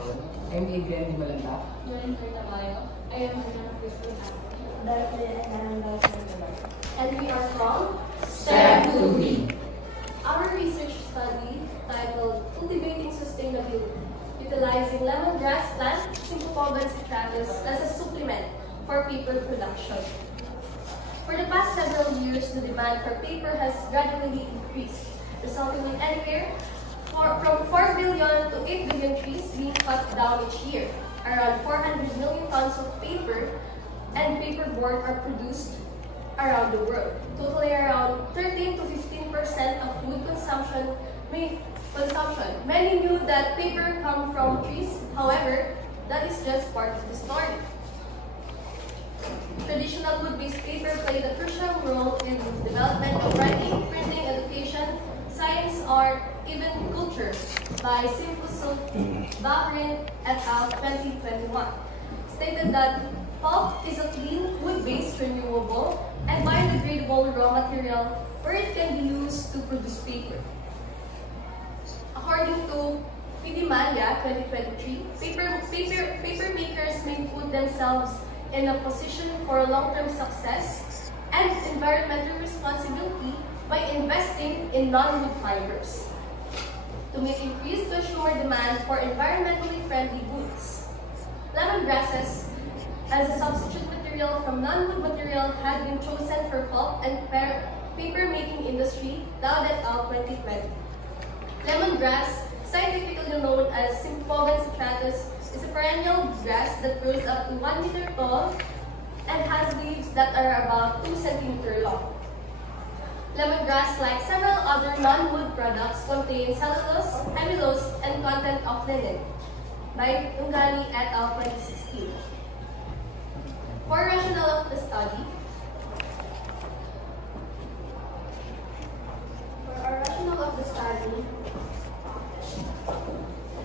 I'm Adrian Malanda. I am and we are from STEM 2B. Our research study titled Cultivating Sustainability, Utilizing Lemongrass Plant Symphopogon citratus as a supplement for paper production. For the past several years, the demand for paper has gradually increased, resulting in anywhere from 4 billion to 8 billion trees being cut down each year. Around 400 million tons of paper and paperboard are produced around the world, totaling around 13 to 15% of food consumption. Many knew that paper comes from trees, however, that is just part of the story. Traditional wood-based paper played a crucial role in the development of writing, printing, education, science, art, even culture by Symphosol Baccarin et al. 2021 stated that pulp is a clean, wood-based, renewable, and biodegradable raw material where it can be used to produce paper. According to PDMania 2023, paper makers may put themselves in a position for long-term success and environmental responsibility by investing in non-wood fibers to meet increased consumer demand for environmentally friendly goods. Lemongrasses as a substitute material from non-wood material had been chosen for pulp and paper-making industry, Dowd et al. 2020. Lemongrass, scientifically known as Symphopogon citratus, is a perennial grass that grows up to 1 meter tall and has leaves that are about 2 centimeters long. Lemongrass, like several other non-wood products, contains cellulose, amylose, and content of linen by Ungani et al. 2016. For rationale of the study,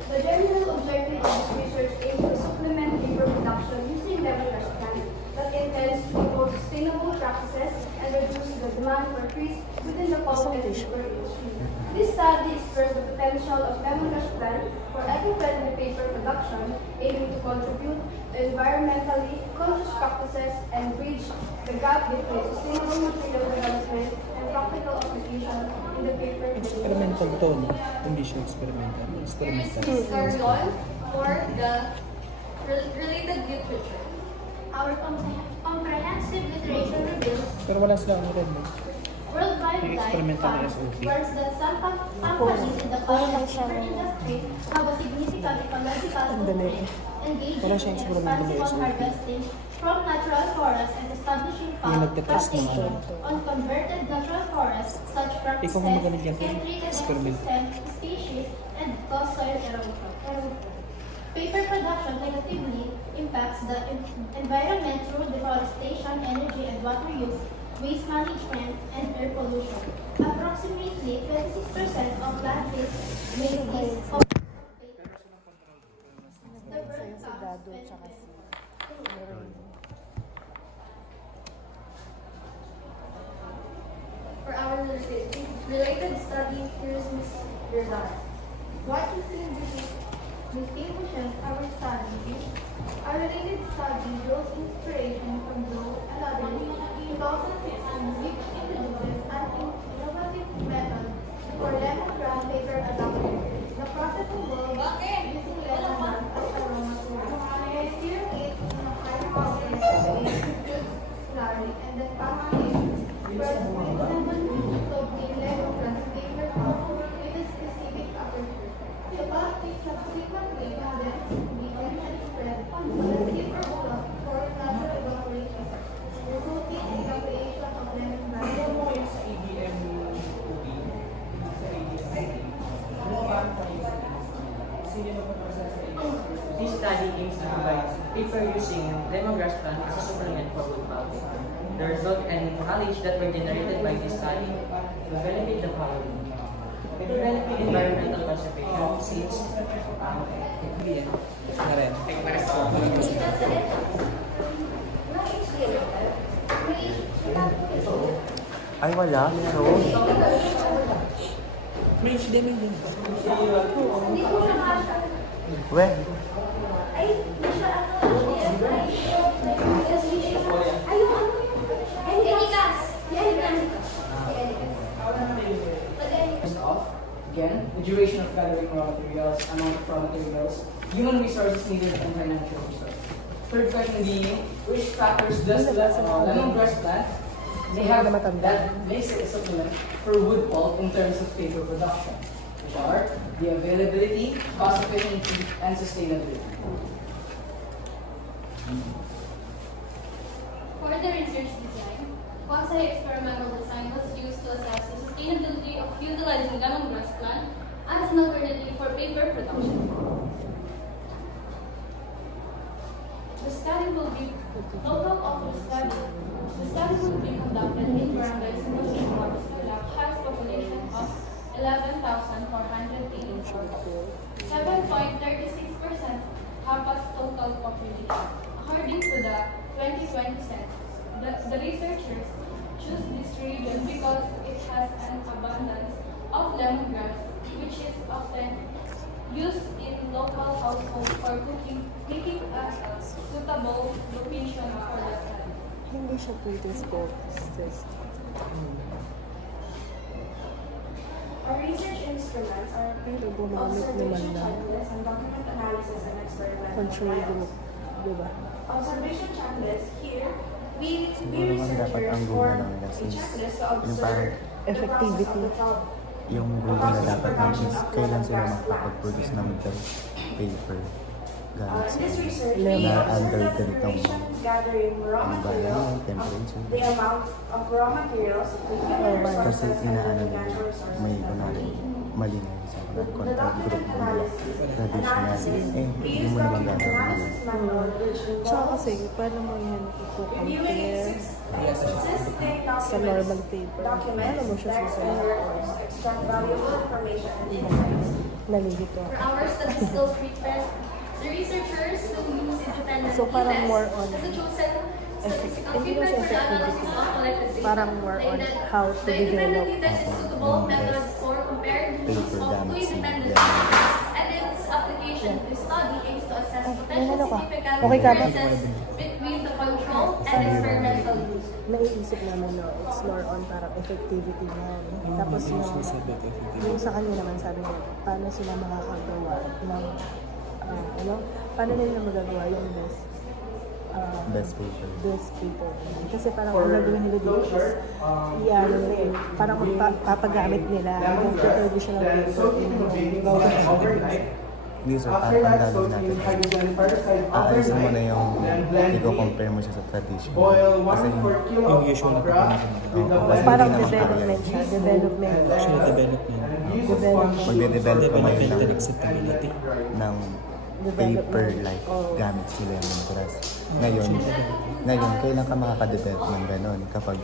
the general objective of this research aims to supplement paper production using lemongrass plant that intends to promote sustainable practices and reduce the demand for trees within the pulp and paper industry. This study explores the potential of lemongrass plant for eco-friendly paper production, aiming to contribute to environmentally conscious practices and bridge the gap between sustainable material development and practical application in the paper industry. Experimental to, no? Hindi siya experimental. Experimental. Here's Ms. Carrion for the related literature. Our comprehensive literature reveals Pero wala sila ano rin, no? worldwide Yung experimental na SOP. words that some companies in the paper industry have a significant ecological footprint, engaging Wala siyang in experimental na responsible SOP. harvesting from natural forests and establishing Yung pulp nagtetest ng plantation on converted natural forests. Such practices Ikaw ang magaling yan, can threaten experiment. ecosystem species and cause soil erosion. Paper production negatively impacts the environment through deforestation, energy and water use, waste management, and air pollution. Approximately 26% of landfill waste is of paper. The bird counts for our related study, here is Ms. Bernard. What distinguishes our study is our related study draws inspiration from Joe and others in 2016, which introduces an innovative method for lemongrass paper adoption. The process involves using lemongrass as a raw material, stirring it in a high process to produce slurry, and then packing it. First, with lemon juice to obtain lemongrass paper pulp with a specific aperture. The pulp is subsequently condensed, beaten, and spread on the zipper block for natural evaporation, resulting in the creation of lemongrass. This study aims to provide paper using lemongrass plant as a supplement for wood pulp. The result and knowledge that were generated by this study will benefit the following. It will benefit environmental conservation since Ay, wala. So, may HDMI din. Hindi ko siya Where? Ay, hindi siya ano. Ay, yung ano? Enigas. Of, again, the duration of gathering raw materials, amount of raw materials, human resources needed, and financial resources. Third question being, which factors does lemongrass plant may have that makes it a supplement for wood pulp in terms of paper production, which are the availability, cost efficiency, and sustainability. For the research design, quasi-experimental design was used to assess the sustainability of utilizing lemongrass plant as an alternative for paper production. The study will be local of the study. The study will be conducted in barangays in the has population of 11,484. 7.36% Hapas total population. According to the 2020 census, the researchers choose this region because it has an abundance of lemongrass, which is often used in local households for cooking, making a suitable location for the study. Hindi siya pwede test. Our research instruments are Pero gumamit naman observation na checklists and document analysis and experimental control trials. group. Diba? Observation checklist here, we Siguro naman dapat researchers ang goal form na lang a is checklist to yung observe parang the effectivity. process of the job. yung goal nila dapat namin is kailan sila makapag-produce ng paper gamit In this sa research, Na we under observe the ganitong preparations gathering raw materials, environment, temperature. the amount of raw materials, the human Kasi resources, and the inaano nila, financial resources. may kunwari mali na sa The content document group mo analysis, traditional. we Hindi use mo naman document gagawin yun. analysis method which Tsaka involves kasi, paano mo yan reviewing i-compare existing sa normal documents, paper? documents, Paano mo siya text, and susunod? reports, extract valuable information and insights. Nalilito. For our statistical treatment, the researchers will use independent So, parang events more on as a chosen statistical hindi mo treatment siya for the analysis effective. of collected data. Parang more on how to The independent develop. test is suitable method for comparing groups Paper of two gamit independent sila. data, and its application to the study aims to assess potential ano ka? significant Okay ka ba? differences between the control and experimental use. Naiisip naman, no, it's more on parang effectivity na. Tapos yung sa kanya naman sabi niya, paano sila makakagawa ng, paano nila magagawa yung Best paper. best paper. Kasi parang ang gagawin nila dito is, parang papagamit nila yung traditional paper in Hindi sir, parang ang gagawin natin. Aalisin mo na yung i-compare mo siya sa traditional. Kasi Yung usual na kasi parang hindi naman development siya, development. magde-develop pa ngayon Development and ng acceptability. paper like gamit sila yung lemongrass. Ngayon, kailan ka makaka-develop ng gano'n kapag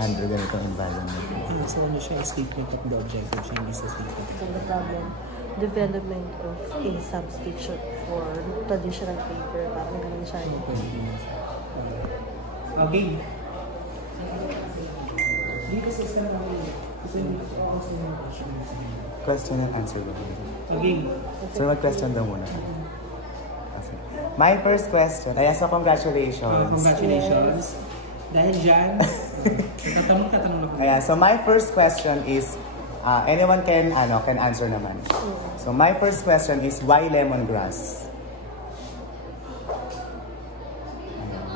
under ganitong environment? So ano siya, statement of the objective siya, hindi sa statement. So the problem, development of a substitute for traditional paper, parang ganun siya. Okay. Question and answer ba? Okay. So mag-question daw muna. Okay. My first question, so congratulations. Congratulations. Dahil dyan, tatanong lang. So my first question is, anyone can answer naman. So my first question is, why lemongrass?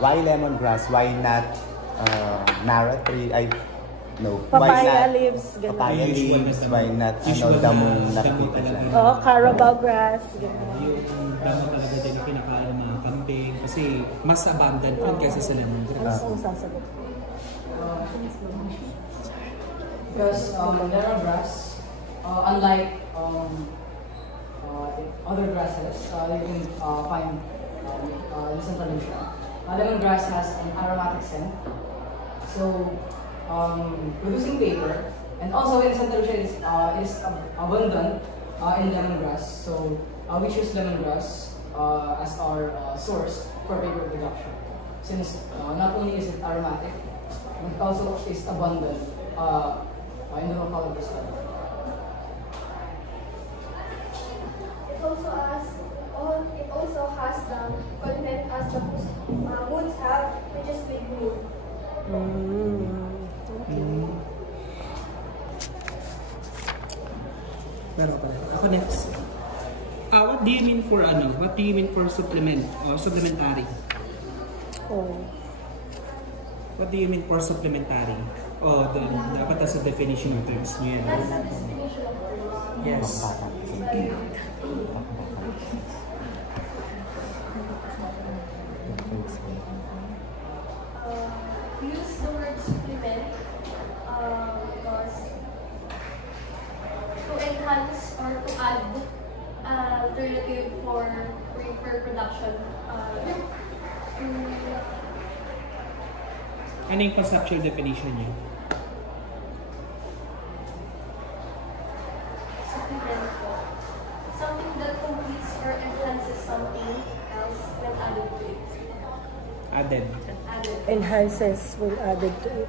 Why lemongrass? Why not narrow tree? Papaya leaves, ganun. Papaya leaves, why not damong nakikita dyan? Oo, Carabao grass, ganun. Yung damo talaga dyan yung pinakain ng mga kambing kasi mas abundant yun kaysa sa lemongrass. Ano kung sasagot? Because lemongrass, unlike other grasses you can find in Central Asia, lemongrass has an aromatic scent. So, producing paper, and also in Central Asia it is abundant in lemongrass. So, we choose lemongrass as our source for paper production. Since not only is it aromatic, but also is abundant in the local study. also has the content as the woods have, which is big wood. Okay. Pero pala. Ako next. What do you mean for What do you mean for supplement or supplementary? Oh. What do you mean for supplementary? Dapat sa definition of terms nyo yan. That's the definition of terms. Yes. Use the word supplement because to enhance or to add alternative for paper production. Ano yung conceptual definition niyo? Supplement po. Something that completes or enhances something else when added to it. Added. Added. Enhances when added to it.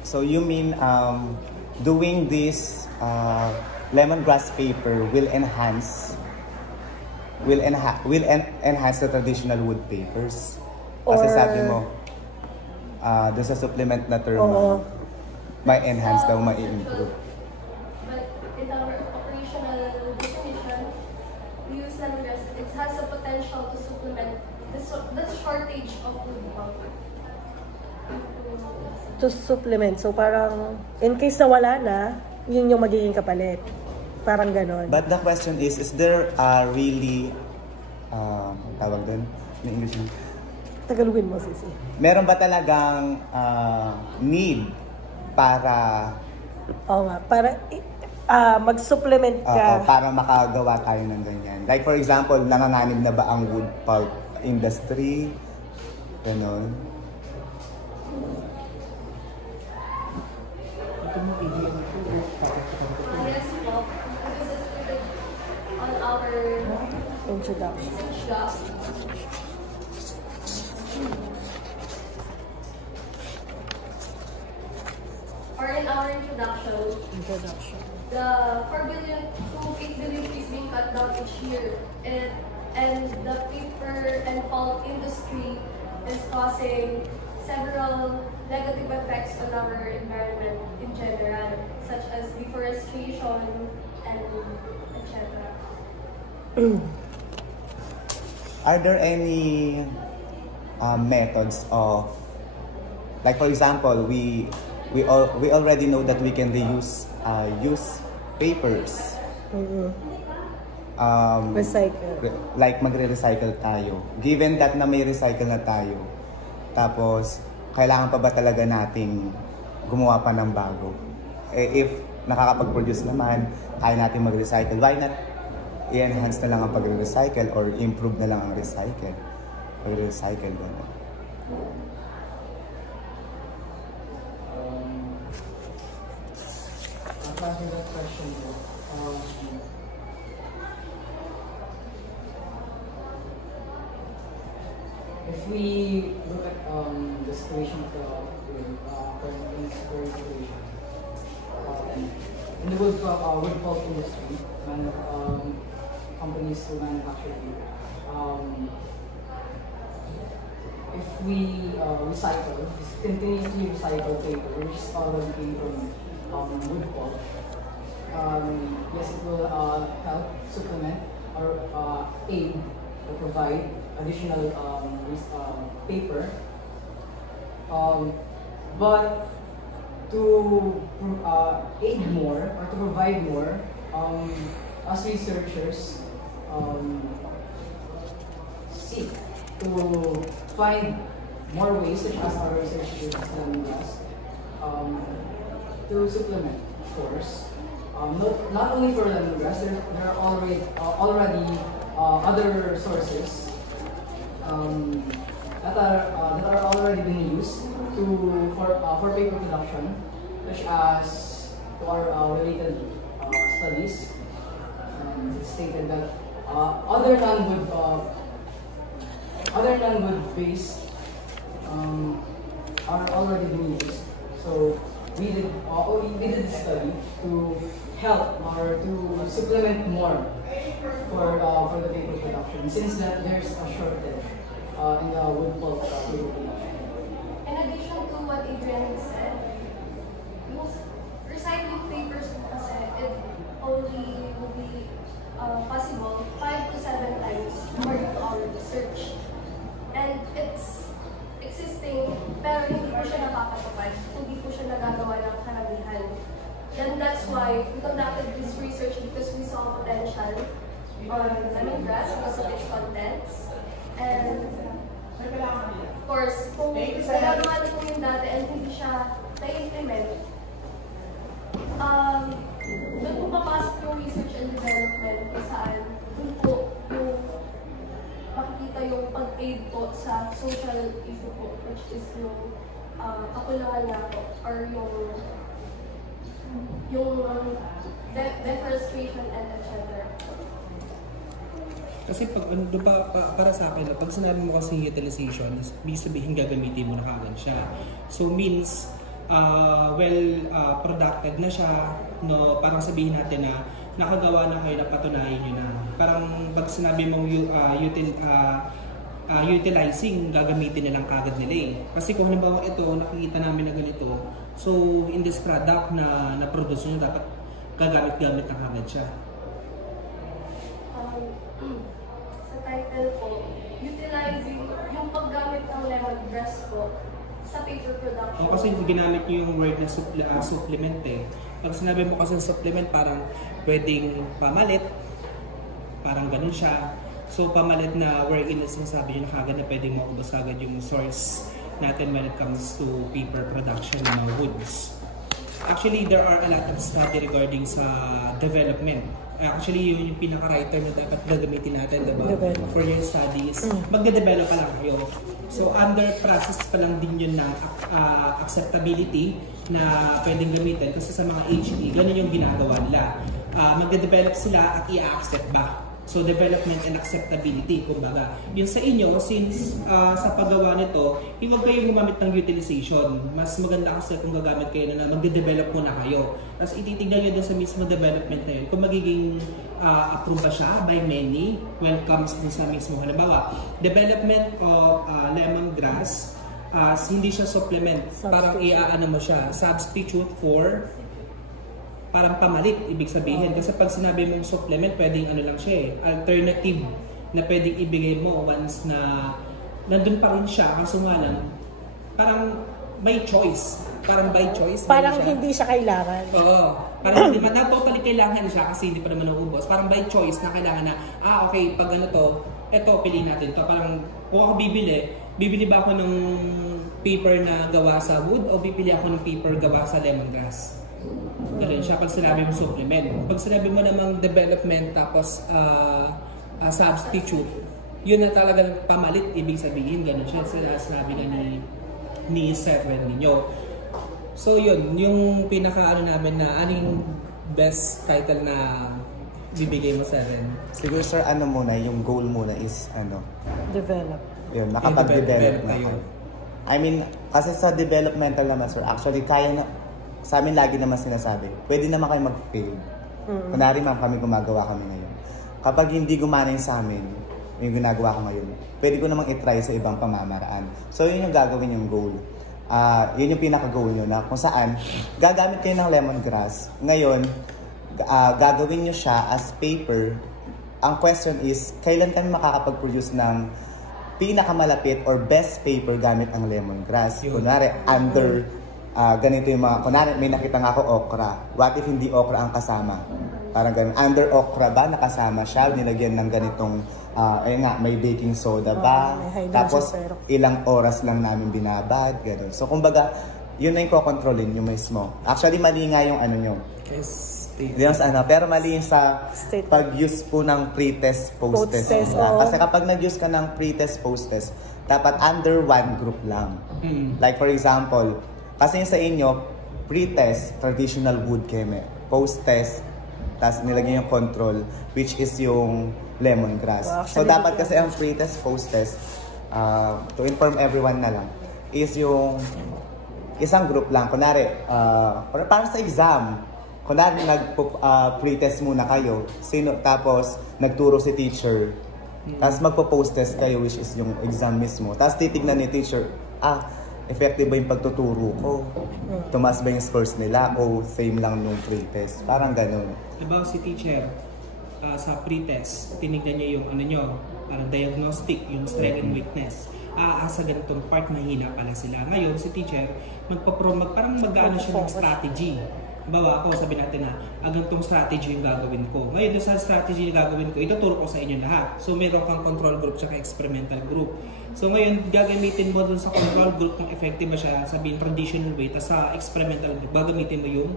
So you mean doing this lemongrass paper will enhance the traditional wood papers? Kasi sabi mo, doon sa supplement na term, may enhance daw, may improve. But in our operational definition, we use lemongrass. It has a potential to supplement the shortage of wood pulp. To supplement. So parang, in case na wala na, yun yung magiging kapalit. Parang ganon. But the question is there really, tawag doon, in English yun? Tagalogin mo, Sisi. Meron ba talagang need para Oo nga, para mag-supplement ka. para makagawa tayo ng ganyan? Like for example, nanganganib na ba ang wood pulp industry? Ganon. Yes, po. Because it's stated on our Introduction. research lab. Or in our introduction, the 4 billion to 8 billion trees being cut down each year, and the paper and pulp industry is causing several negative effects on our environment in general, such as deforestation and etc. Are there any methods of, like for example, we already know that we can reuse use papers. Recycle. Like magre-recycle tayo. Given that na may recycle na tayo, tapos kailangan pa ba talaga nating gumawa pa ng bago? If nakakapag-produce naman, kaya natin mag-recycle, why not i-enhance na lang ang pag-recycle or improve na lang ang recycle? Pag-recycle gano'n. To answer that question, if we look at the situation of the current situation, in the wood pulp industry, companies who manufacture paper, if we continuously recycle paper, which is already came from wood pulp, yes, it will help supplement or aid or provide additional paper. But to aid more or to provide more, as researchers seek to find more ways, such as our research with lemongrass, to supplement, of course. Not only for lemongrass, there are already other sources that are already being used for paper production, such as to our related studies. It's stated that other non-wood based are already being used. So we did a study to help or to supplement more for the paper production, since that there's a shortage in the wood pulp paper production. In addition to what Adrian said, recycling papers kasi it only will be possible 5 to 7 times according to our research. And it's existing, pero hindi po siya nakakatupad, hindi po siya nagagawa ng karamihan. Then that's why we conducted this research, because we saw potential on lemongrass because of its contents. And of course, kung nagagawa na po yung dati and hindi siya na-implement, doon po papasok yung research and development kung saan doon po yung makikita yung pag-aid po sa social issue po, which is yung kakulangan nga po, or yung deforestation and etc. Kasi para sa akin, pag sinabi mo kasi utilization, ibig sabihin gagamitin mo na kagad siya. So means, producted na siya, no, parang sabihin natin na nakagawa na kayo, napatunayan nyo na. Parang pag sinabi mong utilizing, gagamitin na lang kagad nila eh. Kasi kung halimbawa ito, nakikita namin na ganito, so in this product na na-produce nyo, dapat gagamit-gamit na kagad siya. Sa title po, utilizing yung paggamit ng lemongrass po sa paper production. Kasi ginamit nyo yung word na supplement eh. Pag sinabi mo kasi supplement, parang pwedeng pamalit, parang ganun siya. So pamalit na wherein sinasabi nyo na kagad na pwedeng maubos agad yung source natin when it comes to paper production ng mga woods. Actually, there are a lot of study regarding sa development. Actually, yun yung pinaka-right term na dapat gagamitin natin, diba? For your studies. Magde-develop pa lang kayo. So, under process pa lang din yun ng acceptability na pwedeng gamitin. Kasi sa mga HE, ganun yung ginagawa nila. Magde-develop sila at i-accept ba? So, development and acceptability, kumbaga. Yun sa inyo, since sa paggawa nito, huwag kayong gumamit ng utilization. Mas maganda kasi kung gagamit kayo na magde-develop muna kayo. Tapos ititignan nyo dun sa mismo development na yun kung magiging approve ba siya by many when it comes dun sa mismo. Halimbawa, development of lemongrass, hindi siya supplement. Parang iaano mo siya, substitute for parang pamalit, ibig sabihin. Kasi pag sinabi mong supplement, pwedeng ano lang siya eh, alternative na pwedeng ibigay mo once na nandun pa rin siya, kaso nga lang, parang may choice. Parang by choice. Parang hindi siya kailangan. Oo. Parang hindi man na totally kailangan siya kasi hindi pa naman naubos. Parang by choice na kailangan na, okay, pag ano to, eto, piliin natin to. Parang kung ako bibili ba ako ng paper na gawa sa wood o bibili ako ng paper gawa sa lemongrass? Ganun siya pag sinabi mo supplement. Pag sinabi mo namang development tapos substitute, yun na talagang pamalit, ibig sabihin. Ganun siya. Sinabi nga ni Seven ninyo. So yun, yung pinaka namin na anong best title na bibigay mo, Seven? Siguro sir, yung goal muna is Develop. Yun, nakapag-develop na kayo. I mean, kasi sa developmental naman sir, actually kaya na, sa amin lagi naman sinasabi, pwede naman kayo mag-fail. Kunwari ma'am, gumagawa kami ngayon. Kapag hindi gumana yung sa amin, yung ginagawa ko ngayon, pwede ko namang itry sa ibang pamamaraan. So yun yung gagawin yung goal. Yun yung pinaka-goal nyo na kung saan gagamit kayo ng lemongrass. Ngayon, gagawin nyo siya as paper. Ang question is, kailan kami makakapag-produce ng pinakamalapit or best paper gamit ang lemongrass? Kunwari, under ganito yung mga, kunwari may nakita nga ako okra. What if hindi okra ang kasama? Parang ganun. Under okra ba nakasama siya? Nilagyan ng ganitong, may baking soda ba? Tapos ilang oras lang namin binabad. Ganun. So kumbaga, yun na yung kokontrolin nyo mismo. Actually, mali nga yung nyo. Pero mali yung sa pag-use po ng pre-test, post-test. Kasi kapag nag-use ka ng pre-test, post-test, dapat under one group lang. Like for example, kasi sa inyo, pre-test, traditional wood keme. Post-test, tapos nilagyan yung control, which is yung lemongrass. So dapat kasi ang pre-test, post-test, to inform everyone na lang, is yung isang group lang. Kunwari, para sa exam, kunwari pre-test muna kayo, tapos nagturo si teacher, tapos magpo-post test kayo, which is yung exam mismo. Tapos titignan ni teacher, effective ba yung pagtuturo ko? Tumaas ba yung scores nila? O same lang yung pre-test? Parang ganun. Diba si teacher, sa pre-test, tinignan niya yung parang diagnostic, yung strength and weakness. Sa ganitong part, mahina pala sila. Ngayon, si teacher, parang mag-ano siya ng strategy. Bawa ako, sabi natin na, ganitong strategy yung gagawin ko. Ngayon, sa strategy yung gagawin ko, ituturo ko sa inyo lahat. So, meron kang control group at experimental group. So, ngayon, gagamitin mo dun sa control group kung effective ba siya, sabihin traditional way, tapos sa experimental group, gagamitin mo yung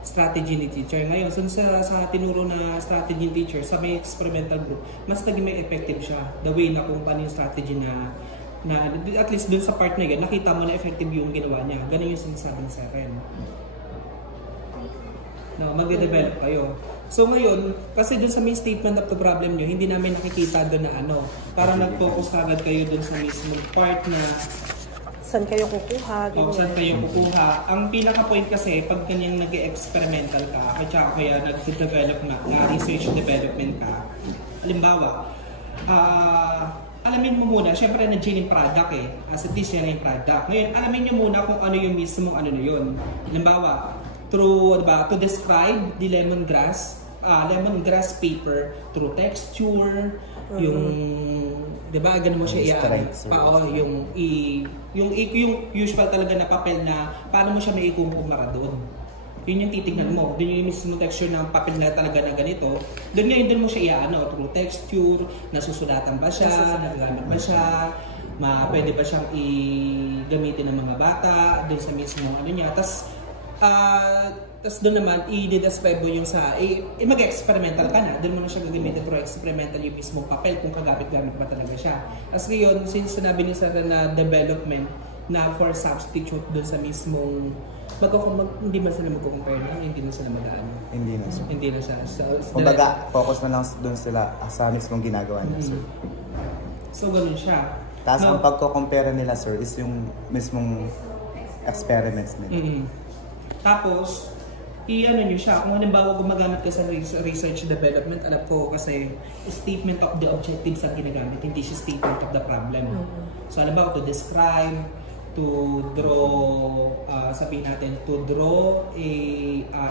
strategy ni teacher. Ngayon, sa tinuro na strategy ni teacher, sa may experimental group, mas naging may effective siya. The way na kung paano yung strategy na at least dun sa part na yun, nakita mo na effective yung ginawa niya. Ganun yung sinasabi sa akin. No, magde-develop kayo. So ngayon, kasi dun sa main statement of the problem nyo, hindi namin nakikita dun na parang nag-focus agad kayo dun sa mismong part na saan kayo kukuha, ganyan. Saan kayo kukuha. Ang pinaka-point kasi, pag kanyang nag-experimental ka, at saka kaya nag-develop na research development ka, halimbawa, alamin mo muna, syempre nandiyan yung product as at least yan yung product. Ngayon, alamin nyo muna kung ano yung mismong na yun. Halimbawa, to describe the lemongrass paper through texture, yung, di ba, ganun mo siya yung usual talaga na papel na paano mo siya may ikukumpara doon. Yun yung titignan mo. Doon yung mismo texture ng papel na talaga na ganito. Doon mo siya through texture, nasusulatan ba siya, nagagamit ba siya, pwede ba siyang i-gamitin ng mga bata, doon sa mismo niya. Tapos doon naman, i-describe mo yung mag-experimental ka na. Doon mo na siya gagamitin through experimental yung mismong papel kung kagapit-gamit ba talaga siya. Tapos ngayon, since sinabi ni Sarah na development na for substitute doon sa mismong hindi man sila magkukumpare na, hindi na sila mag-ano. Hindi na siya. Kumbaga, focus na lang doon sila sa mismong ginagawa niya, sir. So, ganun siya. Tapos ang pagkukumpare nila, sir, is yung mismong experiments nila. Tapos, nyo siya. Kung halimbawa gumagamit ka sa research development, alam ko kasi statement of the objectives ang ginagamit, hindi siya statement of the problem. So, halimbawa to describe, to draw, sabihin natin, to draw a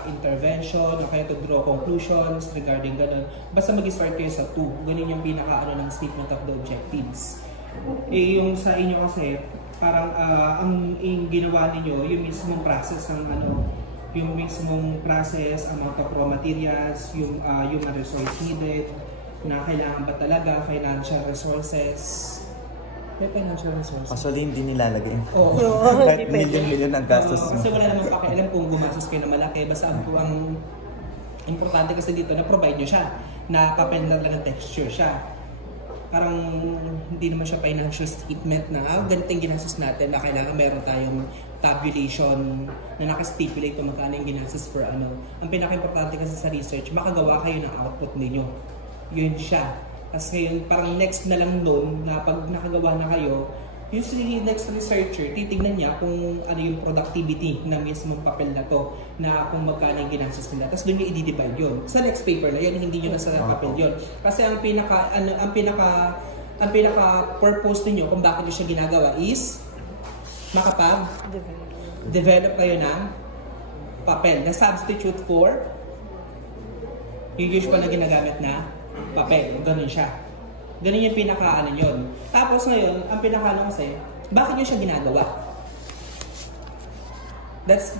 intervention, o kaya to draw conclusions regarding ganun. Basta mag-start kayo sa 2. Ganun yung pinaka-ano ng statement of the objectives. Yung sa inyo kasi, parang ang ginawa ninyo, yung mismong process ng yung mismong process, amount of raw materials, yung human resource needed, na kailangan ba talaga, financial resources. May financial resources. Actually, hindi nilalagay. Kahit million ang gastos. Kasi wala namang pakialam kung gumastos kayo na malaki. Basta ang importante kasi dito na provide nyo siya, na papel na lang ng texture siya. Parang hindi naman siya financial statement na ganito yung ginastos natin na kailangan meron tayong tabulation na nakastipulate kung magkano yung ginastos for Ang pinaka-importante kasi sa research, makagawa kayo ng output ninyo. Yun siya. Kasi ngayon, parang next na lang noon na pag nakagawa na kayo, usually next researcher, titignan niya kung ano yung productivity ng mismong papel na to, na kung magkano yung ginastos nila. Tapos doon niya i-divide yun. Sa next paper na yun, hindi nyo na sa papel yun. Kasi ang pinaka purpose niyo kung bakit nyo siya ginagawa is makapag-develop kayo ng papel na substitute for yung usual na ginagamit na papel. Ganun siya. Ganun yung pinaka-ano yun. Tapos ngayon, ang pinaka-ano kasi, bakit nyo siya ginagawa?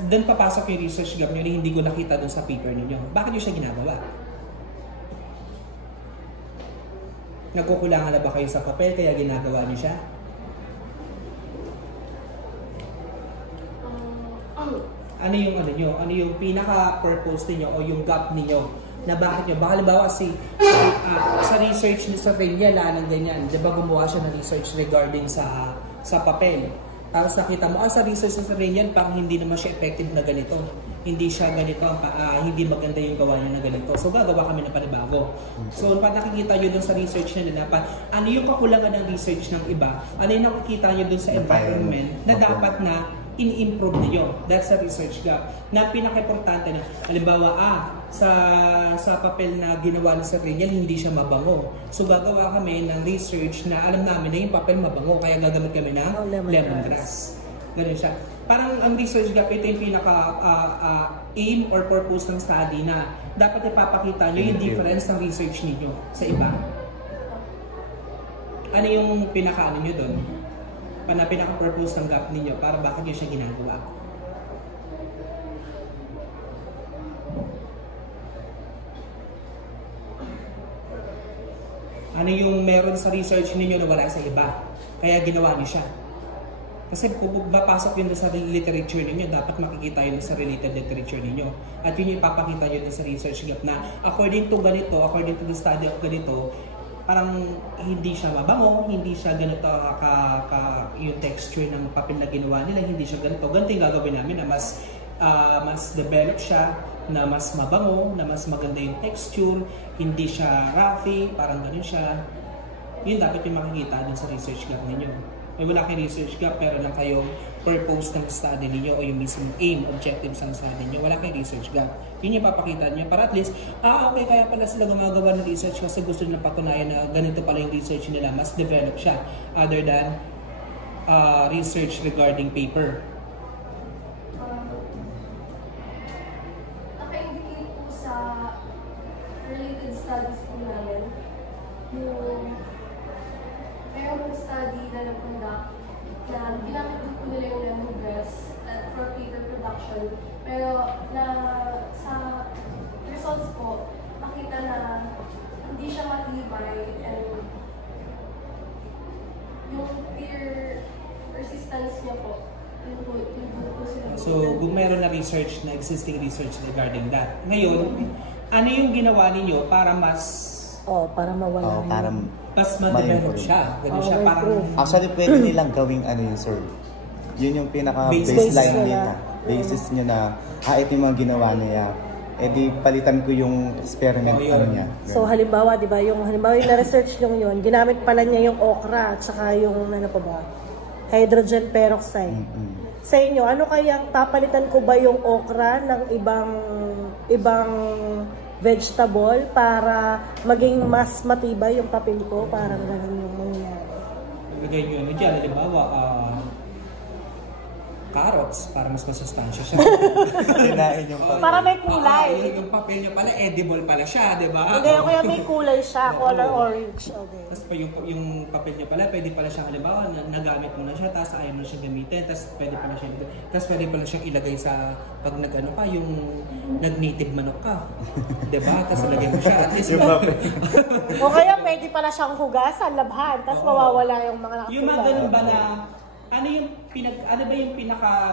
Doon papasok yung research gap nyo na hindi ko nakita doon sa paper ninyo. Bakit nyo siya ginagawa? Nagkukulangan na ba kayo sa papel kaya ginagawa nyo siya? Ano yung pinaka-purpose niyo o yung gap niyo na bakit nyo? Baka halimbawa sa research ni sa Renyala ng ganyan, di ba gumawa siya ng research regarding sa papel. Tapos nakita mo, sa research ni sa Renyala, parang hindi naman siya effective na ganito. Hindi siya ganito, hindi maganda yung gawa niya na ganito. So gagawa kami ng panibago. So pag nakikita nyo dun sa research nila, ano yung kakulangan ng research ng iba, ano yung nakikita nyo dun sa environment na dapat na in-improve niyo. That's a research gap. Na pinaka-importante na, halimbawa, sa papel na ginawa ni Sir Reniel, hindi siya mabango. So gagawa kami ng research na alam namin na yung papel mabango, kaya gagamit kami ng lemongrass. Ganun siya. Parang ang research gap, ito yung pinaka-aim or purpose ng study na dapat ipapakita nyo yung difference ng research niyo sa iba. Ano yung pinaka-ano nyo doon? Pinaka-purpose ng gap ninyo para bakit nyo siya ginagawa? Ano yung meron sa research ninyo na wala sa iba? Kaya ginawa nyo siya. Kasi kung papasok yun sa literature ninyo, dapat makikita yun sa related literature ninyo. At yun yung ipapakita nyo din sa research gap na according to ganito, according to the study of ganito, parang hindi siya mabango, hindi siya ganito yung texture ng papel na ginawa nila, hindi siya ganito. Ganito yung gagawin namin na mas develop siya, na mas mabango, na mas maganda yung texture, hindi siya roughy, parang ganun siya. Yun dapat yung makikita dun sa research gap ninyo. May wala kayong research gap, pero lang kayong purpose ng study ninyo o yung mismong aim, objectives ng study ninyo, wala kayong research gap. Yun yung papakita niyo para at least, okay, kaya pala sila gumagawa ng research kasi gusto nila patunayan na ganito pala yung research nila, mas develop siya other than research regarding paper. Naka-indicate po sa related studies po namin yung mayroong study na nag-conduct na ginamit din po nila yung lemongrass for paper production. Pero sa results po, makita na hindi siya matibay and yung peer resistance niya po, yun po sila. So, kung meron na research, na existing research regarding that. Ngayon, ano yung ginawa ninyo para para mawala mas ma-develop siya. Ganun siya, parang... Actually, pwede nilang gawing ano yun, sir. Yun yung pinaka-baseline nila. Basis nyo na, ito yung mga ginawa niya. Di palitan ko yung experiment niya. So, halimbawa, di ba, yung na-research nyo yun, ginamit pala niya yung okra at saka yung, hydrogen peroxide. Sa inyo, ano kaya, papalitan ko ba yung okra ng ibang vegetable para maging mas matibay yung papel ko, parang ganun yung mangyayari. Lagay nyo ano dyan, halimbawa, carrots, para mas masustansya siya. Kinain yung papel. Para may kulay. Yung papel niya pala, edible pala siya, di ba? Hindi, kaya may kulay siya, color orange. Okay. Tapos pa yung papel niya pala, pwede pala siyang halimbawa, nagamit mo na siya, tapos ayaw mo na siyang gamitin, tapos pwede pala siyang ilagay sa, pag nag-ano ka, yung nag-native manok ka. Di ba? Tapos ilagay mo siya. At least, O kaya pwede pala siyang hugasan, labhan, tapos mawawala yung mga nakasulat. yung mga ganun ba na, ano ba yung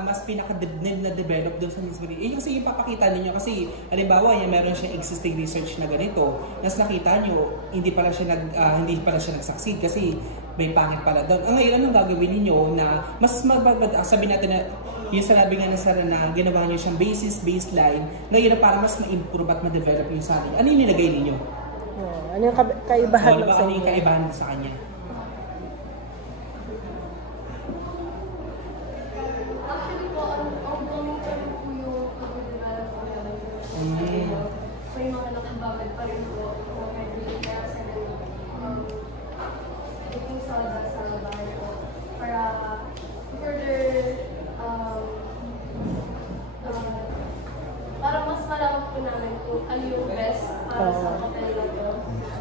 mas pinaka-develop doon sa mismo? Kasi yung papakita ninyo kasi halimbawa meron siyang existing research na ganito. Nas nakita nyo, hindi pala siya nag-succeed kasi may pangit pala doon. Ngayon, anong gagawin ninyo na mas sabihin natin na yung sinabi nga na Sarah na ginawa nyo siyang baseline, ngayon na para mas ma-improve at ma-develop yung sa atin. Ano yung nilagay ninyo? Ano yung kaibahan sa ano yung kaibahan sa kanya? May mga nakababad pa rin po na pwede kaya sa baking soda sa bahay po para further para mas malaman po namin kung ano yung best para sa papel na po.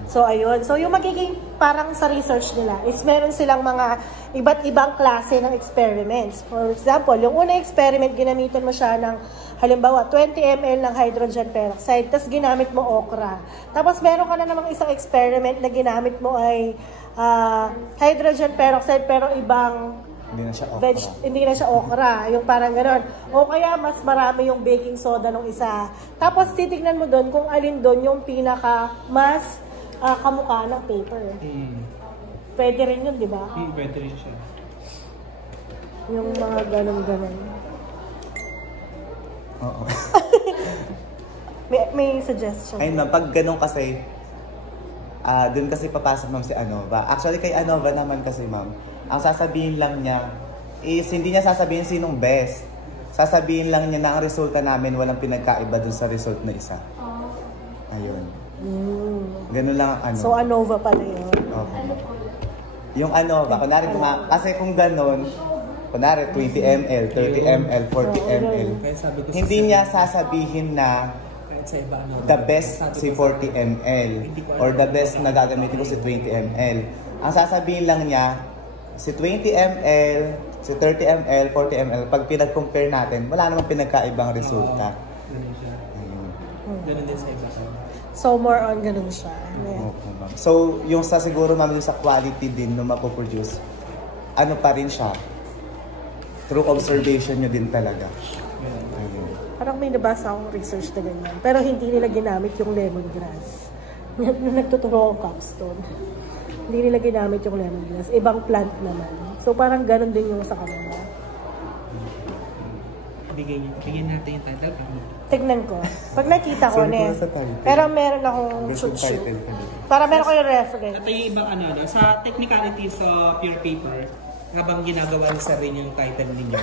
So, ayun. So, yung magiging parang sa research nila is meron silang mga iba't ibang klase ng experiments. For example, yung unang experiment, ginamitan mo siya ng halimbawa, 20 ml ng hydrogen peroxide, tapos ginamit mo okra. Tapos meron ka na namang isang experiment na ginamit mo ay hydrogen peroxide pero ibang hindi na siya okra. Yung parang gano'n. O kaya mas marami yung baking soda ng isa. Tapos titignan mo doon kung alin doon yung pinaka mas kamukha ng paper. Pwede rin yun, di ba? Pwede rin siya. Yung mga ganon-ganon. Oo. may suggestion. Ayun ma'am, pag ganun kasi, dun kasi papasok ma'am si Anova. Actually kay Anova naman kasi ma'am, ang sasabihin lang niya is hindi niya sasabihin sinong best. Sasabihin lang niya na ang resulta namin walang pinagkaiba dun sa result na isa. Ayun. Ganun lang ang ano. So, ANOVA pala yun. Okay. Yung ANOVA, kunwari kasi kung ganun, kunwari 20 ml, 30 ml, 40 ml, hindi niya sasabihin na the best si 40 ml or the best na gagamitin ko si 20 ml. Ang sasabihin lang niya, si 20 ml, si 30 ml, 40 ml, pag pinag-compare natin, wala namang pinagkaibang resulta. Ganun din sa iba. So, more on ganun siya. Yeah. So, yung sa siguro ma'am, yung sa quality din na mapoproduce, ano pa rin siya? Through observation nyo din talaga. Parang may nabasa akong research na ganyan. Pero hindi nila ginamit yung lemongrass. Nung nagtuturo akong capstone, hindi nila ginamit yung lemongrass. Ibang plant naman. So, parang ganun din yung sa kanila. Bigyan natin yung title. Tignan ko. Pag nakita ko, pero meron akong shoot. Para meron ko yung reference. Ito yung ibang ano, sa technicalities sa pure paper, habang ginagawa niya rin yung title ninyo.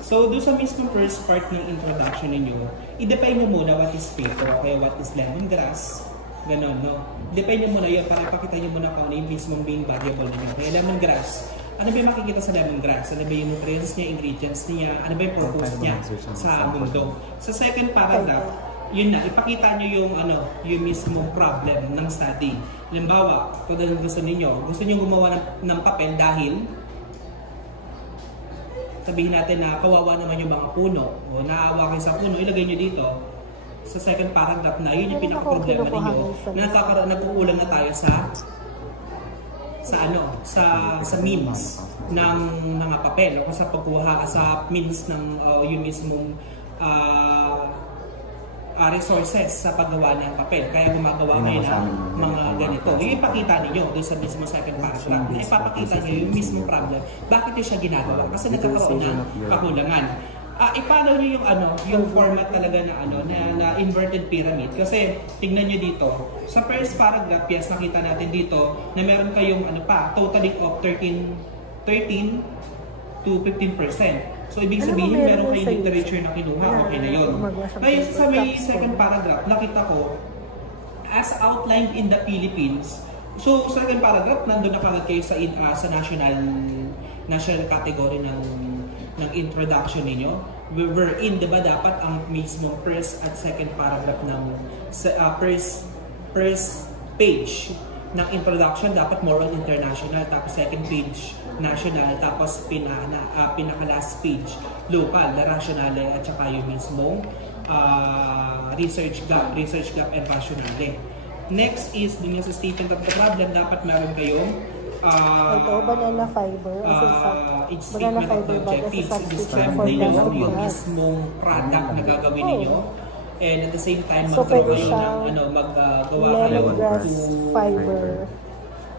So, doon sa mismo first part ng introduction ninyo, i-define nyo muna what is paper, okay, what is lemongrass, ganon, no? Define nyo muna yun para ipakita nyo muna kung ano yung mismong being variable ninyo. Kaya lemongrass, ano ba yung makikita sa lemongrass? Ano ba yung nutrients niya, ingredients niya, ano ba yung purpose niya sa mundo? Sa second paragraph, yun na, ipakita nyo yung ano, yung mismong problem ng study. Halimbawa, kung gusto niyo gumawa ng papel dahil sabihin natin na kawawa naman yung mga puno o naawa kayo sa puno, ilagay nyo dito sa second paragraph na yun yung pinaka-problema ninyo na nagkukulang na tayo sa means ng mga papel o sa pagkuha sa means ng yung mismong resources sa paggawa ng papel. Kaya gumagawa kayo ng mga ganito. Yung ipakita ninyo doon sa mismo second paragraph na ipapakita nyo yung mismo problem. Bakit yung siya ginagawa? Kasi nagkakaroon ng kakulangan. I-follow nyo yung yung format talaga na inverted pyramid. Kasi tignan nyo dito, sa first paragraph, yes, nakita natin dito na meron kayong totaling of 13 to 15%. So, ibig sabihin, meron kayong literature na kinuha, okay na yun. Ngayon, sa may second paragraph, nakita ko, as outlined in the Philippines, so, second paragraph, nandun na kagad kayo sa national category ng introduction ninyo. Wherein, diba, dapat ang mismo first at second paragraph ng first page ng introduction, dapat more on international, tapos second page national, tapos pinaka-last page local, the rationale, at saka yung mismo research gap and rationale. Next is, dun yung sa statement of the problem, dapat meron kayong banana fiber each statement of the objectives, describe ninyo yung mismong product na gagawin ninyo. And at the same time, maggawa kayo ng maggawa kayo fiber.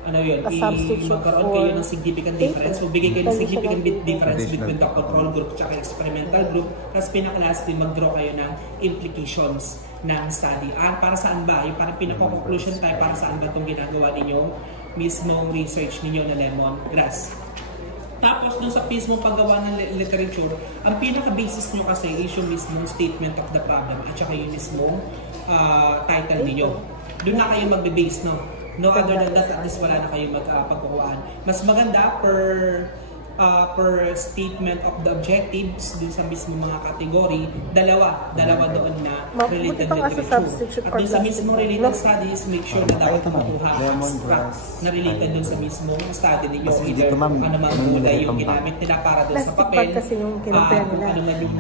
Magkaroon kayo ng significant difference. So, bigay kayo ng significant difference between the control group at experimental group. Tapos pinaka-last din, mag-draw kayo ng implications ng study. Para saan ba? Yung parang pinaka-conclusion tayo, para saan ba itong ginagawa ninyo mismong research ninyo na lemongrass. Tapos, dun sa mismong paggawa ng literature, ang pinaka-basis nyo kasi is yung mismong statement of the problem at saka yung mismong title ninyo. Doon na kayo magbe-base, no? No other than that, at least wala na kayo magpagkukuhaan. Mas maganda per statement of the objectives dun sa mismo mga category, dalawa doon na related literature. At dun sa mismo related studies, make sure na dapat makuha abstract na related dun sa mismo study ninyo. Either ano man kulay yung ginamit nila para dun sa papel, kung ano man yung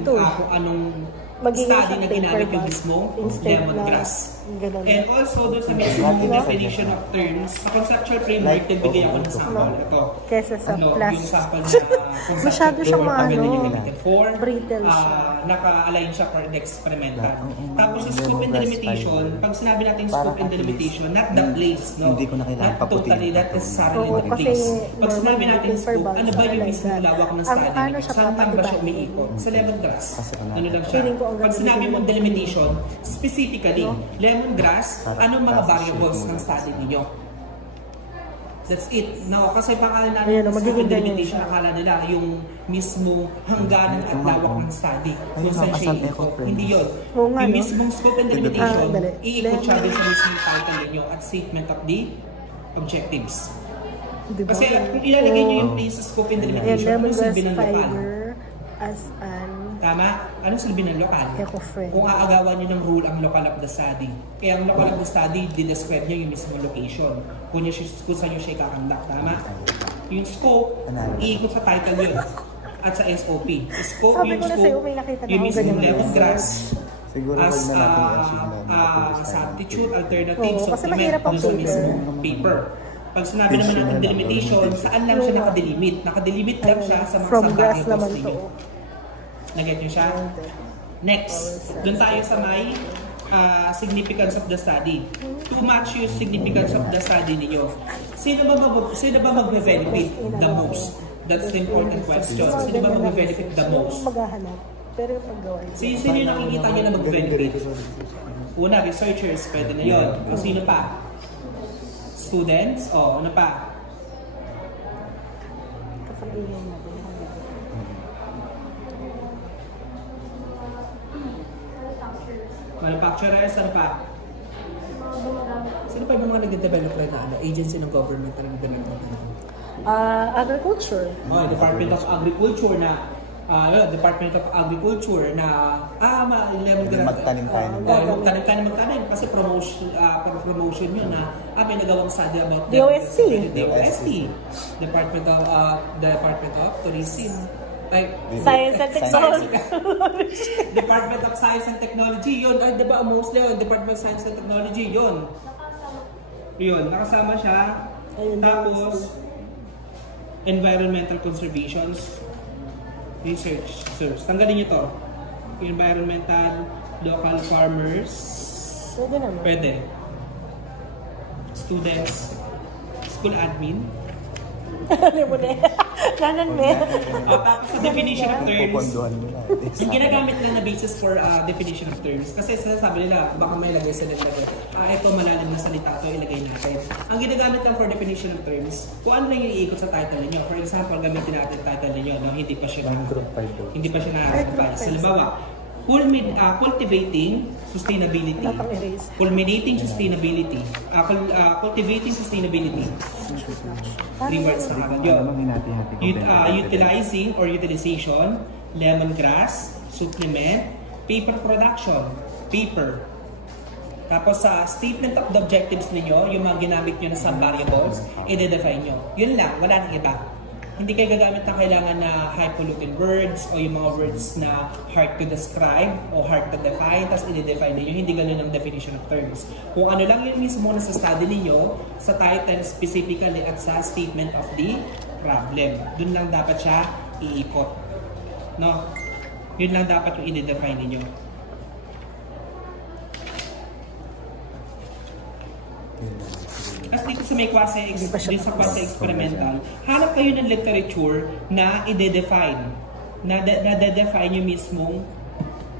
kung anong study na ginamit yung mismo lemongrass. And also, doon sa mismo definition of terms, sa conceptual framework, nagbigay ako ng sample. Ito. Kesa sa yung sample na masyado siyang brittle siya. Naka-align siya for the experimental. Tapos sa scope and delimitation, pag sinabi natin scope and delimitation, not the place, no? Not totally, not necessarily the place. Pag sinabi natin scope, ano ba yung mismo lawak ng study? Saan ba siya umiikot? Sa lemongrass. Ano lang siya? Pag sinabi mo delimitation, specifically, lemongrass, anong mga variables ng study ninyo? That's it. No, kasi baka na Ayan, scope and magiging ganyan delimitation, siya. akala nila yung mismo hangganan at lawak ng study. Kung saan siya iikot. Hindi yun. Oo nga, Yung no? mismong scope and delimitation, dali. iikot siya din sa mismong title ninyo at statement of the objectives. Diba? Kasi kung ilalagay nyo yung place sa scope and And delimitation, anong lemongrass silbi ng lokal? fiber as an Tama? Anong silbi ng lokal? eco-friend. Kung aagawan nyo ng rule ang local of the study. Kaya ang local of the study, dinescribe nyo yung mismo location. Kung saan nyo siya ikakandak. Tama? Yung scope, iikot sa title yun. At sa SOP. Scope, Sabi yung ko na scope, sa'yo, may nakita na yung ako mismo ganyan. lemongrass. Siguro As wag na natin i-achieve na substitute, alternative, Oo, kasi supplement mahirap ang dun sa paper. mismo paper. Pag sinabi naman natin delimitation, saan lang siya nakadelimit? Nakadelimit lang siya sa mga From grass variables naman ninyo. to. Nag-get nyo siya? Next, dun tayo sa may significance of the study. To match yung significance of the study ninyo. Sino ba mag-benefit the most? That's the important question. Sino ba mag-benefit the most? Maghahanap. Pero yung paggawa yun. Sino yung nakikita nyo na mag-benefit? Una, researchers, pwede na yun. O sino pa? Students? O, ano pa? Kapag-ingay natin. Manufacturers, ano pa? Sino pa yung mga nag-develop na agency ng government na nag-develop na? Agriculture. Oh, Department of Agriculture na Department of Agriculture na Magtanim tayo ng magtanim kasi promotion yun na may nagawang study about DOST. Department of Tourism. Science and Technology. Department of Science and Technology, yun. Ay, diba, mostly yun, Department of Science and Technology, yun. Yun, nakasama siya. Tapos, environmental conservations, research. Tanggalin nyo to. Environmental, local farmers. Pwede naman. Pwede. Students, school admin. Ano mo na? Nanan mo. Tapos sa definition of terms, Pupunduhan mo na. yung ginagamit lang na basis for definition of terms. Kasi sabi nila, baka may lagay sa nilagay. Ito malalim na salita, ito ilagay natin. Ang ginagamit lang for definition of terms, kung ano lang yung iikot sa title ninyo. For example, gamitin natin title ninyo, no? Hindi pa siya na-occupy. Sa libawa, cultivating sustainability. Culminating sustainability. Cultivating sustainability. 3 words na agad yun. Utilizing or utilization, lemongrass, supplement, paper production, paper. Tapos sa statement of the objectives ninyo, yung mga ginamit nyo na sub-variables, i-define nyo. Yun lang, wala nang iba. Hindi kayo gagamit na kailangan na highfalutin words o yung mga words na hard to describe o hard to define, tapos i-define ninyo. Hindi ganun ang definition of terms. Kung ano lang yung mismo na sa study ninyo, sa title specifically at sa statement of the problem. Dun lang dapat siya iikot. No? Yun lang dapat yung i-define ninyo. Tapos dito sa may quasi experimental, hanap kayo ng literature na i-define, na define yung mismong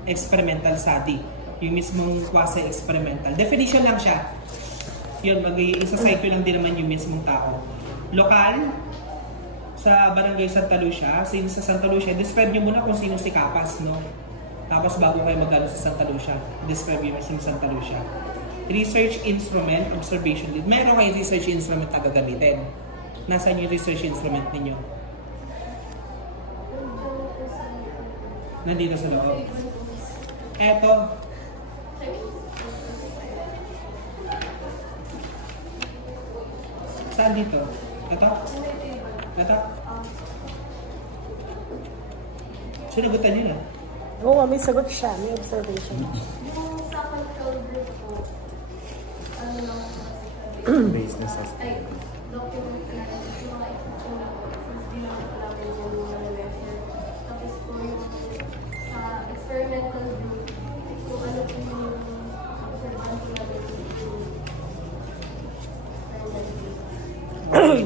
experimental study, yung mismong quasi-experimental. Definition lang siya. Yun, isa-cite lang din naman yung mismong tao. Lokal, sa Barangay Santa Lucia, sa Santa Lucia, describe nyo muna kung sino si Kapas, no? Tapos bago kayo mag-ano sa Santa Lucia, describe yung mismong Santa Lucia. Research instrument, observation lead. Meron kayo research instrument na gagamitin. Nasaan yung research instrument ninyo? Nandito sa loob. Eto. Saan dito? Eto? Eto? Sinagutan nyo na? Oo, may sagot siya. May observation. Yung sa control group po, Business as document na yung mga tapos po yung sa experimental group, kung ano po yung observation natin.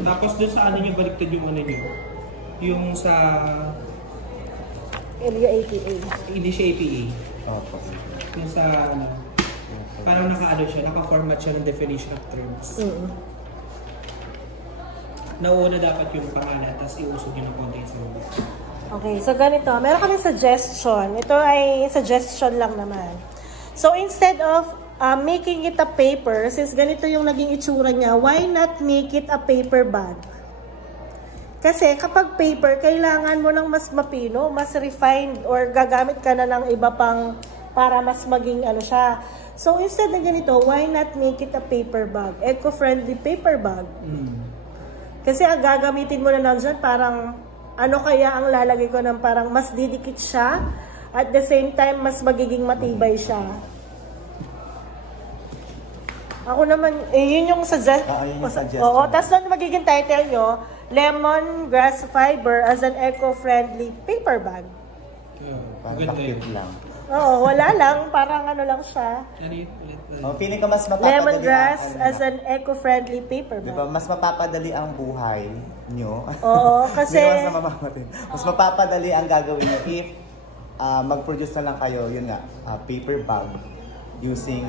Tapos doon sa ano nyo, baliktad yung ano nyo? Yung sa... Area APA. Hindi siya APA. Opo. Yung sa ano... Parang naka-ano siya, naka-format siya ng definition of terms. Nauna dapat yung pangalan, tapos iusog yun ng konti sa ulo. Okay, so ganito. Meron kami suggestion. Ito ay suggestion lang naman. So instead of making it a paper, since ganito yung naging itsura niya, why not make it a paper bag? Kasi kapag paper, kailangan mo ng mas mapino, mas refined, or gagamit ka na ng iba pang para mas maging ano siya. So instead na ganito, why not make it a paper bag? Eco-friendly paper bag. Kasi ang gagamitin mo na lang dyan, parang ano kaya ang lalagay ko ng parang mas didikit siya, at the same time, mas magiging matibay siya. Ako naman, yun yung yun yung suggestion. Oo, tapos lang magiging title nyo, Lemongrass Fiber as an eco-friendly paper bag. Parang cute lang. Oo, wala lang. Parang ano lang siya. Feeling ko mas mapapadali Lemongrass as an eco-friendly paper bag. Diba? Mas mapapadali ang buhay nyo. Oo, kasi... mas mapapadali ang gagawin nyo if mag-produce na lang kayo, yun nga, paper bag using,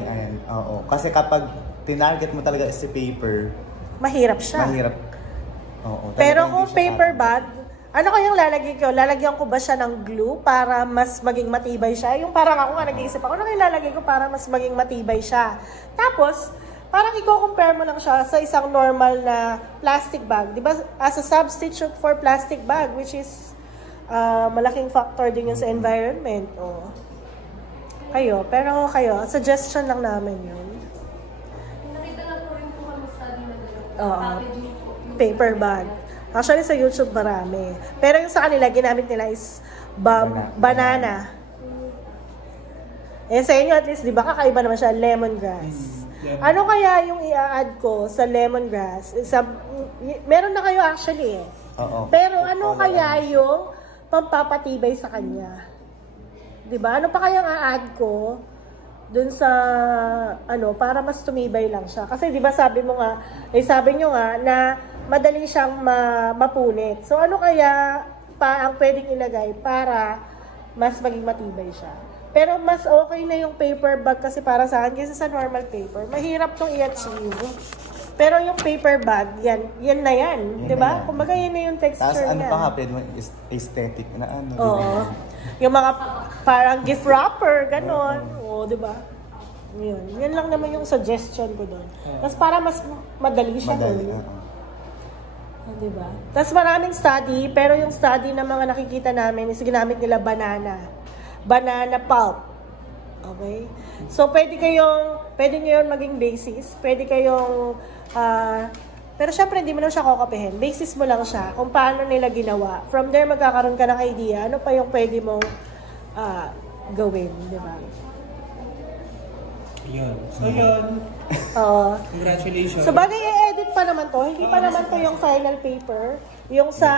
kasi kapag tinarget mo talaga si paper, mahirap siya. Mahirap. Oo, pero kung paper bag, ano kayang lalagyan ko? Lalagyan ko ba siya ng glue para mas maging matibay siya? Yung parang ako nga nag-iisip ako, ano kayang lalagyan ko para mas maging matibay siya? Tapos, parang i-compare mo lang siya sa isang normal na plastic bag. Diba? As a substitute for plastic bag, which is malaking factor din yun sa environment. Oh. Pero kayo, suggestion lang namin yun. Nakita na po rin po kami study na packaging po. Paper bag. Actually, sa YouTube marami. Pero yung sa kanila, ginamit nila is banana. Sa inyo at least, di ba, kakaiba naman siya, lemongrass. Ano kaya yung i-add ko sa lemongrass? Meron na kayo actually eh. Pero ano kaya yung pampapatibay sa kanya? Di ba? Ano pa kayang a-add ko dun sa, para mas tumibay lang siya? Kasi di ba sabi nyo nga na madali siyang mapunit. So, ano kaya pa ang pwedeng ilagay para mas maging matibay siya? Pero mas okay na yung paper bag kasi para sa akin kasi sa normal paper. Mahirap tong i-achieve. Pero yung paper bag, yan na yan. Diba? Kumbaga yan na yung texture niya. Tapos pa nga, pwede mo aesthetic na Oo. Yung mga parang gift wrapper, ganon. Oo, diba? Yan lang naman yung suggestion ko doon. Tapos para mas madali siya. Diba? Tapos maraming study, pero yung study na mga nakikita namin is ginamit nila banana pulp. Okay? So, pwede nyo yun maging basis. Pwede kayong, pero syempre, hindi mo lang siya kokapihin. Basis mo lang siya kung paano nila ginawa. From there, magkakaroon ka ng idea, ano pa yung pwede mong gawin. Diba? Yun. So, yun. Congratulations. So, bagay i-edit pa naman to. Hindi pa naman to yung final paper. Yung sa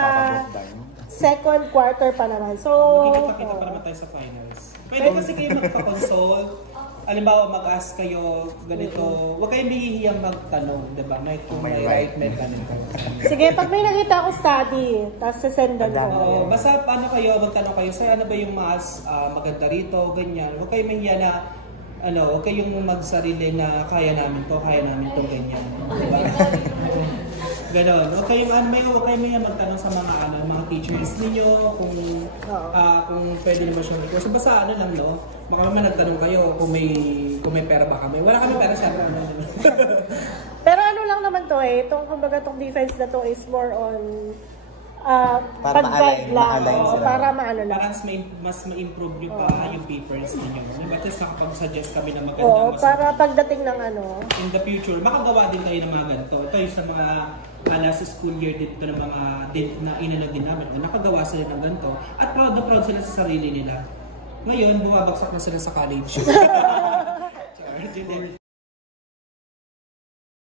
second quarter pa naman. So, Kita pa naman tayo sa finals. Pwede kasi kayo magpa-consult. Alimbawa, mag-ask kayo ganito. Huwag kayong mahihiyang magtanong, diba? May right, may ganito. Sige, pag may nakita ako study, tapos sasendan ko. Basta magtanong kayo, sir, ano ba yung mas maganda rito, ganyan. Huwag kayong mahihiya na, huwag kayong magsarili na kaya namin to, ganyan. Diba? Ganon. Huwag kayong magtanong sa mga teachers ninyo kung pwede naman siyang request. So, basta lang, no? Baka naman nagtanong kayo kung may pera ba kami. Wala kami pera siya. Pero lang naman to kumbaga tong defense na to is more on pag-guide lang. Para maano lang. Para mas ma-improve nyo pa yung papers ninyo. Diba? Just nakapag-suggest kami na maganda. Para pagdating ng in the future, makagawa din tayo ng mga ganito. Ito yung sa mga last school year dito ng mga na inanag din namin. Nakagawa sila ng ganito. At proud na proud sila sa sarili nila. Ngayon, bumabagsak na sila sa college.